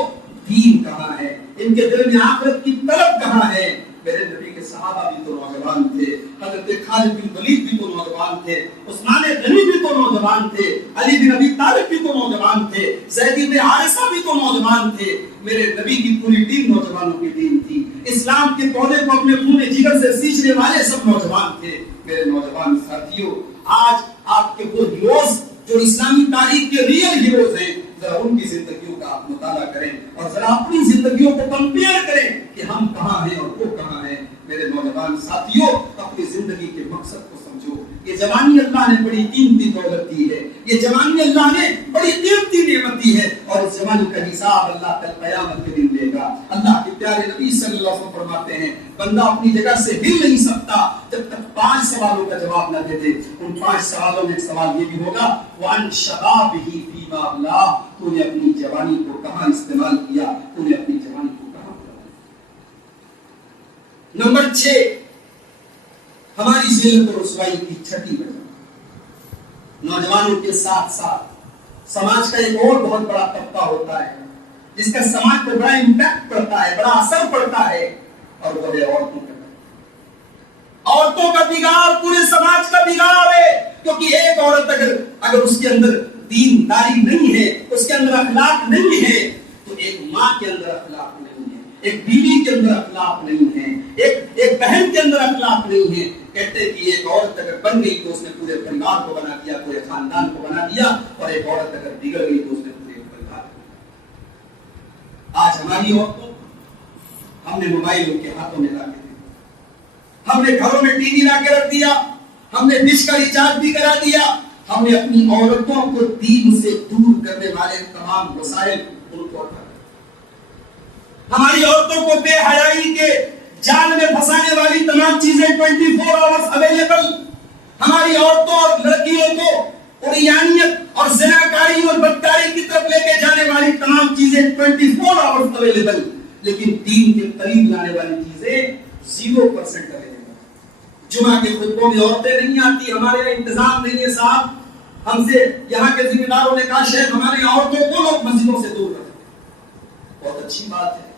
دین کہاں ہے؟ ان کے دل میں آخرت کی طلب کہاں ہے؟ میرے نبی کے صحابہ بھی تو نوجوان تھے، حضرت خالد بن ولید بھی تو نوجوان تھے، عثمان غنی بھی تو نوجوان تھے، علی بن ابی طالب بھی تو نوجوان تھے، زید بن حارثہ بھی تو نوجوان تھے۔ میرے نبی کی پوری ٹیم نوجوانوں کی ٹیم تھی۔ اسلام کے پودے کو اپنے خون جگر سے سینچنے والے سب نوجوان تھے۔ میرے نوجوان ساتھیوں، آج آپ کے وہ ہیروز جو اسلامی تاریخ کے ریئل ہیروز ہیں، ذرا ان کی زندگیوں کا آپ مطالعہ کریں اور ذرا اپنی زندگیوں کو کمپیئر کریں کہ ہم کہاں ہیں اور وہ کہاں ہیں۔ میرے نوجوان ساتھیوں، اپنی زندگی کے مقصد کو سمجھو۔ یہ جوانی اللہ نے بڑی قیمتی دولت دی ہے، یہ جوانی اللہ نے بڑی قیمتی نعمت دی ہے، اور اس جوانی کا حساب اللہ کل قیامت کے دن لے گا۔ اللہ کے پیارے نبی صلی اللہ علیہ وسلم فرماتے ہیں بندہ اپنی جگہ سے ہل نہیں سکتا جب تک 5 سوالوں کا جواب نہ دے دے۔ ان 5 سوالوں میں ایک سوال یہ بھی ہوگا وَعَنْ شَبَابِهِ فِيمَا أَبْلَاهُ، تو نے اپنی جوانی کو کہاں استعمال کیا، تو نے اپنی جوانی کو کہاں کیا۔ نمبر 6، ہماری ذلت و رسوائی کی چھٹی وجہ نوجوانوں کے ساتھ ساتھ سماج کا ایک اور بہت بڑا طبقہ ہوتا ہے جس کا سماج پر بڑا امپیکٹ پڑتا ہے، بڑا اثر پڑتا ہے، اور وہ ہے عورتوں کا۔ عورتوں کا بگاڑ پورے سماج کا بگاڑ ہے، کیونکہ ایک عورت اگر اس کے اندر دین داری نہیں ہے، اس کے اندر اخلاق نہیں ہے، تو ایک ماں کے اندر اخلاق نہیں ہے، ایک بیوی کے اندر اخلاق نہیں ہے، ایک بہن کے اندر اخلاق نہیں ہے۔ کہتے ہیں کہ ایک عورت اگر بن گئی تو اس نے پورے پریوار کو بنا دیا، پورے خاندان کو بنا دیا، اور ایک عورت اگر بگڑ گئی تو اس نے پورے پریوار کو۔ آج ہماری عورتوں ہم نے موبائل ان کے ہاتھوں میں لا کے دیا، ہم نے گھروں میں ٹی وی لا کے رکھ دیا، ہم نے ڈش کا ریچارج بھی کرا دیا، ہم نے اپنی عورتوں کو دین سے دور کرنے والے تمام وسائل ان کو اٹھا دیا۔ ہماری عورتوں کو بے حیائی کے جال میں پھنسانے والی تمام چیزیں 24 آورز اویلیبل، ہماری عورتوں اور لڑکیوں کو عریانیت اور زناکاری اور بدکاری کی طرف لے کے جانے والی تمام چیزیں 24 آورز اویلیبل، لیکن دین کے قریب لانے والی چیزیں 0% اویلیبل۔ جمعہ کے خطبوں میں عورتیں نہیں آتی، ہمارے یہاں انتظام نہیں ہے صاحب۔ ہم سے یہاں کے ذمہ داروں نے کہا شیخ ہمارے عورتوں کو لوگ مسجدوں سے دور رکھیں۔ بہت اچھی بات ہے،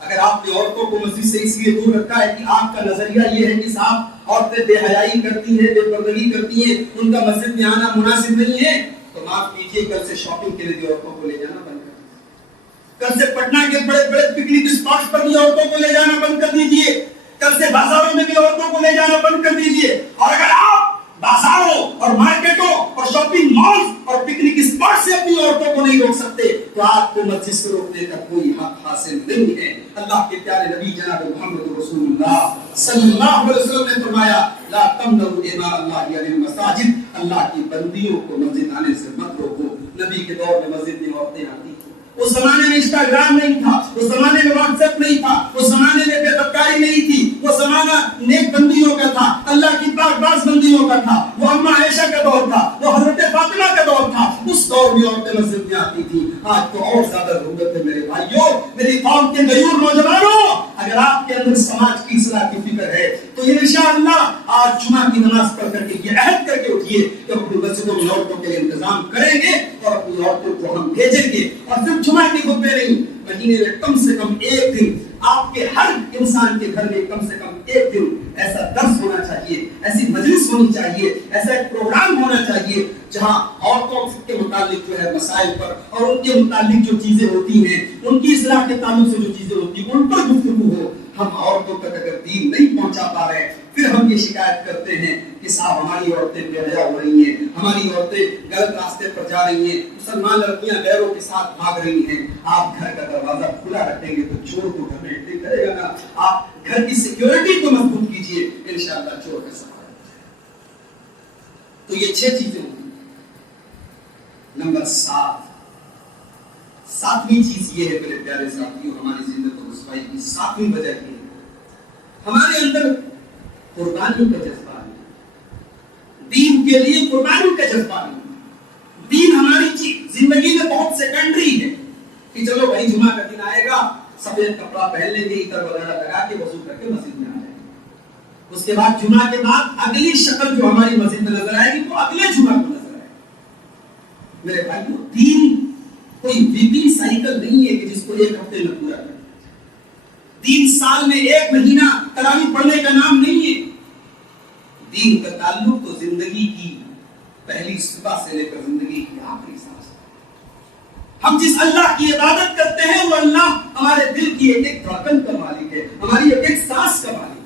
اگر آپ نے عورتوں کو مسجد سے اس لیے دور رکھا ہے کہ آپ کا نظریہ یہ ہے کہ صاحب عورتیں بے حیائی کرتی ہیں، بے پردگی کرتی ہیں، ان کا مسجد میں آنا مناسب نہیں ہے، تو معاف کیجیے کل سے شاپنگ کے لیے عورتوں کو لے جانا بند کر دیجیے۔ کل سے پٹنہ کے بڑے بڑے پکنک اسپاٹس پر بھی عورتوں کو لے جانا بند کر دیجیے، کل سے بازاروں میں بھی عورتوں کو لے جانا بند کر دیجیے۔ اور اگر آپ بازاروں اور مارکیٹوں اور شاپنگ مالز اور پکنک اسپاٹ سے اپنی عورتوں کو نہیں روک سکتے تو آپ کو مسجد سے روکنے کا کوئی حق حاصل نہیں ہے۔ اللہ کے پیارے نبی جناب محمد رسول اللہ صلی اللہ علیہ وسلم نے فرمایا لا تمنعوا اماء اللہ عن المساجد، اللہ کی بندیوں کو مسجد آنے سے مت روکو۔ نبی کے دور میں مسجد میں عورتیں آتی تھیں، اس زمانے میں انسٹاگرام نہیں تھا، اس زمانے میں واٹس ایپ نہیں تھا، اس زمانے میں بے بدکاری نہیں تھی، وہ زمانہ نیک بندیوں کا تھا، اللہ کی پاک باز بندیوں کا تھا، وہ اما عائشہ کا دور تھا، وہ حضرت فاطمہ کا دور تھا، اس دور میں عورتیں مسجد میں آتی تھی۔ آج تو اور زیادہ ضرورت ہے میرے بھائیوں، میری قوم کے غیور نوجوانوں، اگر آپ کے اندر سماج کی اصلاح کی فکر ہے تو انشاءاللہ آج جمعہ کی نماز پڑھ کر کے یہ عہد کر کے اٹھیے کہ اپنی مسجدوں میں عورتوں کے لیے انتظام کریں گے اور اپنی عورتوں کو ہم بھیجیں گے۔ اور صرف جمعہ کے خطبے نہیں، مہینے میں کم سے کم ایک دن آپ کے ہر انسان کے گھر میں کم سے کم ایک دن ایسا درس ہونا چاہیے، ایسی مجلس ہونی چاہیے، ایسا ایک پروگرام ہونا چاہیے جہاں عورتوں کے متعلق جو ہے مسائل پر اور ان کے متعلق جو چیزیں ہوتی ہیں، ان کی اصلاح کے تعلق سے جو چیزیں ہوتی ہیں ان پر گفتگو ہو۔ ہم عورتوں تک اگر دین نہیں پہنچا پا رہے پھر ہم یہ شکایت کرتے ہیں کہ صاحب ہماری عورتیں بے حیا ہو رہی ہیں، ہماری عورتیں غلط راستے پر جا رہی ہیں، مسلمان لڑکیاں غیروں کے ساتھ بھاگ رہی ہیں۔ آپ گھر کا دروازہ کھلا رکھیں گے تو چور کو گھر میں انٹری کرے گا نا۔ آپ گھر کی سیکیورٹی کو مضبوط کیجئے، انشاءاللہ چور کا سفر۔ تو یہ 6 چیزیں ہوتی ہیں۔ نمبر 7ویں چیز یہ ہے میرے پیارے ساتھیوں، ہماری ذلت و رسوائی کی 7ویں وجہ یہ ہے ہمارے اندر قربانی کا جذبہ نہیں، دین کے لیے قربانی کا جذبہ نہیں۔ دین ہماری زندگی میں بہت سیکنڈری ہے کہ چلو بھائی جمعہ کا دن آئے گا، سفید کپڑا پہن لیں گے، عطر وغیرہ لگا کے وضو کر کے مسجد میں آ جائیں گے، اس کے بعد جمعہ کے بعد اگلی شکل جو ہماری مسجد میں نظر آئے گی تو اگلے جمعہ کو نظر آئے گی۔ میرے بھائیو، دین کوئی ویکلی سائیکل نہیں ہے کہ جس کو ایک ہفتے میں پورا کریں۔ دین سال میں ایک مہینہ تراویح پڑھنے کا نام نہیں ہے۔ دین کا تعلق تو زندگی کی پہلی صبح سے لے کر زندگی کی آخری سانس۔ ہم جس اللہ کی عبادت کرتے ہیں وہ اللہ ہمارے دل کی ایک ایک دھڑکن کا مالک ہے، ہماری ایک ایک سانس کا مالک ہے۔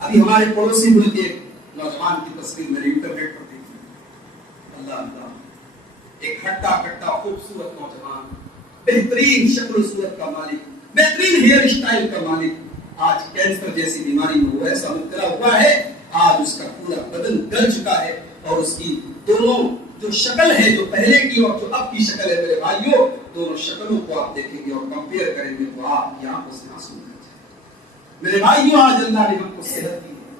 ابھی ہمارے پڑوسی ملک ایک نوجوان کی تصویر میں نے انٹرنیٹ پر دیکھی، اللہ اللہ، ایک ہٹا کٹا خوبصورت نوجوان، بہترین شکل و صورت کا مالک، بہترین ہیئر اسٹائل کا مالک، آج کینسر جیسی بیماری میں وہ ایسا مبتلا ہوا ہے، آج اس کا پورا بدن گل چکا ہے، اور اس کی دونوں جو شکل ہے، جو پہلے کی اور جو اب کی شکل ہے میرے بھائیوں، دونوں شکلوں کو آپ دیکھیں گے اور کمپیئر کریں گے تو آپ کی آنکھوں سے آنسو نکل جائیں گے۔ میرے بھائیوں، آج اللہ نے ہم کو صحت دی ہے،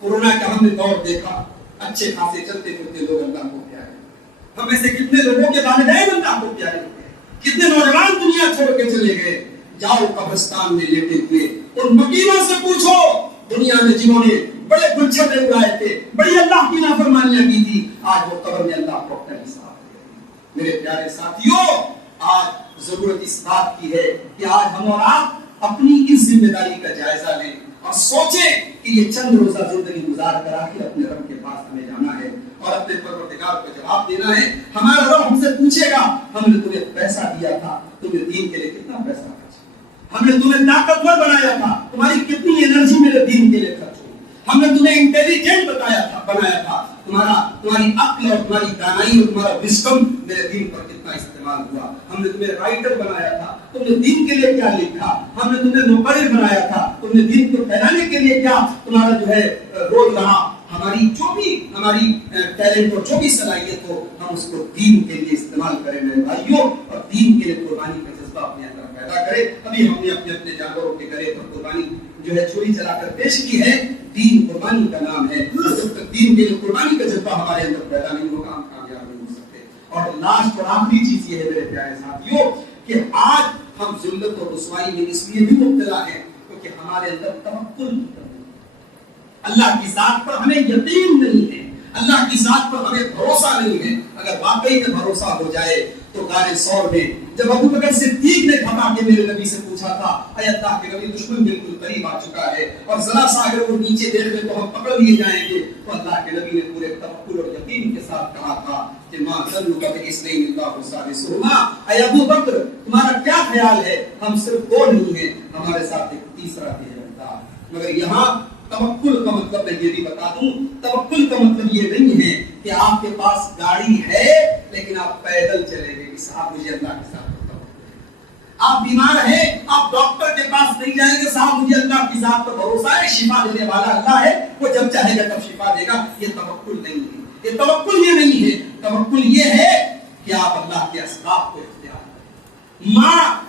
کورونا کا ہم نے دور دیکھا، اچھے خاصے چلتے پھرتے لوگ اللہ کو پیارے، ہم ایسے کتنے لوگوں کے والدین اللہ کو پیارے ہوئے، کتنے نوجوان دنیا چھوڑ کے چلے گئے۔ جاؤ قبرستان میں لیٹے ہوئے ان مکینوں سے پوچھو، دنیا میں جنہوں نے بڑے گلچھتے اڑائے تھے، بڑی اللہ کی نافرمانیاں کی تھی، آج وہ قبر میں اللہ کو اپنا حساب دے رہے ہیں۔ میرے پیارے ساتھیوں، آج ضرورت اس بات کی ہے کہ آج ہم اور آپ اپنی اس ذمہ داری کا جائزہ لیں اور سوچیں کہ یہ چند روزہ زندگی گزار کر آخر اپنے رب کے پاس ہمیں جانا ہے اور اپنے پروردگار کو جواب دینا ہے۔ ہمارا رب ہم سے پوچھے گا، ہم نے تمہیں پیسہ دیا تھا، تمہیں دین کے لیے کتنا پیسہ خرچ کیا؟ ہم نے تمہیں طاقتور بنایا تھا، تمہاری کتنی انرجی میرے دین کے لیے خرچ ہوئی؟ ہم نے تمہیں انٹیلیجنٹ بنایا تھا، تمہاری عقل اور تمہاری دانائی اور تمہارا وزڈم میرے دین پر کتنا استعمال ہوا؟ ہم نے تمہیں رائٹر بنایا تھا، تم نے دین کے لیے کیا لکھا؟ ہم نے تمہیں مقرر بنایا تھا، تم نے دین کو پھیلانے کے لیے کیا تمہارا جو ہے رول رہا؟ ہماری جو بھی ٹیلنٹ اور جو بھی صلاحیت ہو، ہم اس کو دین کے لیے استعمال کریں میرے بھائیوں، اور دین کے لیے قربانی کا جذبہ اپنے اندر پیدا کریں۔ ابھی ہم نے اپنے جانوروں کے گلے پر قربانی جو ہے چھری چلا کر پیش کی ہے، دین قربانی کا نام ہے۔ جب تک دین کے لیے قربانی کا جذبہ ہمارے اندر پیدا نہیں ہوگا، ہم کامیاب نہیں ہو سکتے۔ اور لاسٹ اور آخری چیز یہ ہے میرے پیارے ساتھیوں کہ آج ہم ذلت اور رسوائی میں اس لیے بھی مبتلا ہیں کیونکہ ہمارے اندر توکل نہیں ہے، اللہ کی ذات پر ہمیں یقین نہیں ہے، اللہ کی ذات پر ہمیں بھروسہ نہیں ہے۔ اگر واقعی میں بھروسہ ہو جائے تو غار ثور میں جب ابو بکر صدیق نے کھپا کے میرے نبی سے پوچھا تھا، اے اللہ کے نبی، دشمن بالکل قریب آ چکا ہے اور ذرا سا اگر وہ نیچے دیکھ لے تو ہم پکڑ لیے جائیں گے، تو اللہ کے نبی نے پورے توکل اور یقین کے ساتھ کہا تھا کہ ما ظنک باثنین اللہ ثالثہما، اے ابو بکر تمہارا کیا خیال ہے، ہم صرف دو نہیں ہیں، ہمارے ساتھ ایک تیسرا بھی ہے۔ مگر یہاں توکل کا مطلب میں یہ بھی بتا دوں، توکل کا مطلب یہ نہیں ہے کہ آپ کے پاس گاڑی ہے لیکن آپ پیدل چلے گئے کہ صاحب مجھے اللہ کے ساتھ توکل ہے۔ آپ بیمار ہیں، آپ ڈاکٹر کے پاس نہیں جائیں گے، صاحب مجھے اللہ کی ذات پر بھروسہ ہے، شفا دینے والا اللہ ہے، وہ جب چاہے گا تب شفا دے گا۔ یہ توکل نہیں ہے، یہ توکل یہ نہیں ہے۔ توکل یہ ہے کہ آپ اللہ کے اسباب کو اختیار کریں۔ ماں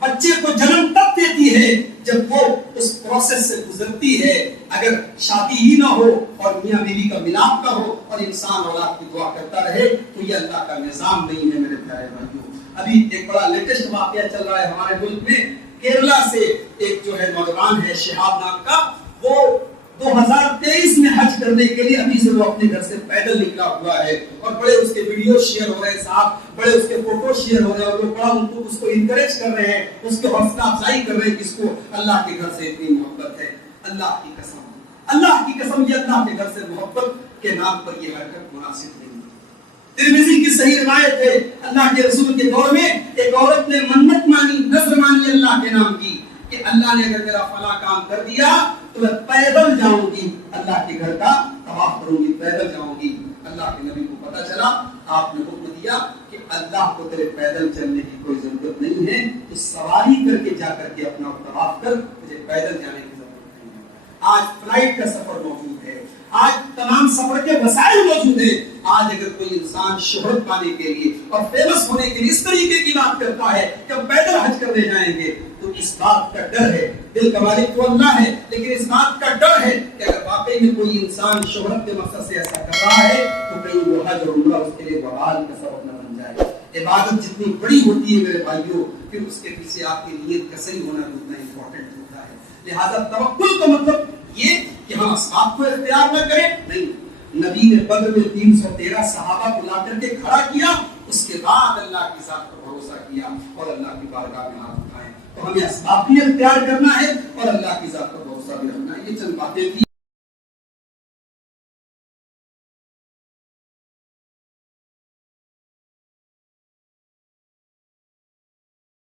بچے کو جنم تب دیتی ہے جب وہ اس پروسیس سے گزرتی ہے۔ اگر شادی ہی نہ ہو اور میاں بیوی کا ملاپ نہ ہو اور انسان اولاد کی دعا کرتا رہے تو یہ اللہ کا نظام نہیں ہے میرے پیارے بھائیوں۔ ابھی ایک بڑا لیٹسٹ واقعہ چل رہا ہے ہمارے ملک میں، کیرلا سے ایک جو ہے نوجوان ہے شہاب نام کا، وہ 2023 میں حج کرنے کے لیے ابھی سے وہ اپنے گھر سے پیدل نکلا ہوا ہے اور بڑے اس کے ویڈیو شیئر ہو رہے ہیں صاحب، بڑے اس کے فوٹو شیئر ہو رہے ہیں اور لوگ بڑا اس کو انکریج کر رہے ہیں، اس کے حوصلہ افزائی کر رہے ہیں کہ اس کو اللہ کے گھر سے اتنی محبت ہے۔ اللہ کی قسم یہ اللہ کے گھر سے محبت کے نام پر یہ حرکت مناسب نہیں ہے۔ ترمذی کی صحیح روایت ہے، اللہ کے رسول کے دور میں ایک عورت نے منت مانی، نذر مانی اللہ کے نام کی کہ اللہ نے اگر میرا فلاں کام کر دیا تو میں پیدل جاؤں گی، اللہ کے گھر کا طواف کروں گی، پیدل جاؤں گی۔ اللہ کے نبی کو پتا چلا، آپ نے حکم دیا کہ اللہ کو تیرے پیدل چلنے کی کوئی ضرورت نہیں ہے، تو سواری کر کے جا کر کے اپنا طواف کر، مجھے پیدل جانے کی ضرورت نہیں ہے۔ آج فلائٹ کا سفر موجود ہے، آج تمام سفر کے وسائل موجود ہیں. آج اگر کوئی انسان شہرت پانے کے لیے اور فیمس ہونے کے لیے اس طریقے کی بات کرتا ہے کہ ہم پیدل حج کرنے جائیں گے، تو اس بات کا ڈر ہے، دل کا مالک تو اللہ ہے، لیکن اس بات کا ڈر ہے کہ اگر واقعی میں کوئی انسان شہرت کے مقصد سے ایسا کر رہا ہے تو کہیں وہ حج اور عمرہ اس کے لیے وبال کا سبب نہ بن جائے. عبادت جتنی بڑی ہوتی ہے میرے بھائیوں، پھر اس کے پیچھے آپ کی نیت کا صحیح ہونا بھی اتنا امپورٹنٹ ہوتا ہے. لہذا توکل کا مطلب یہ کہ ہم اسباب کو اختیار نہ کریں، نہیں. نبی نے بدر میں 313 صحابہ کو لا کر کے کھڑا کیا، اس کے بعد اللہ کی ذات پر بھروسہ کیا اور اللہ کی بارگاہ میں ہاتھ اٹھائے. تو ہمیں اسباب بھی اختیار کرنا ہے اور اللہ کی ذات پر بھروسہ بھی رکھنا ہے. یہ چند باتیں تھی.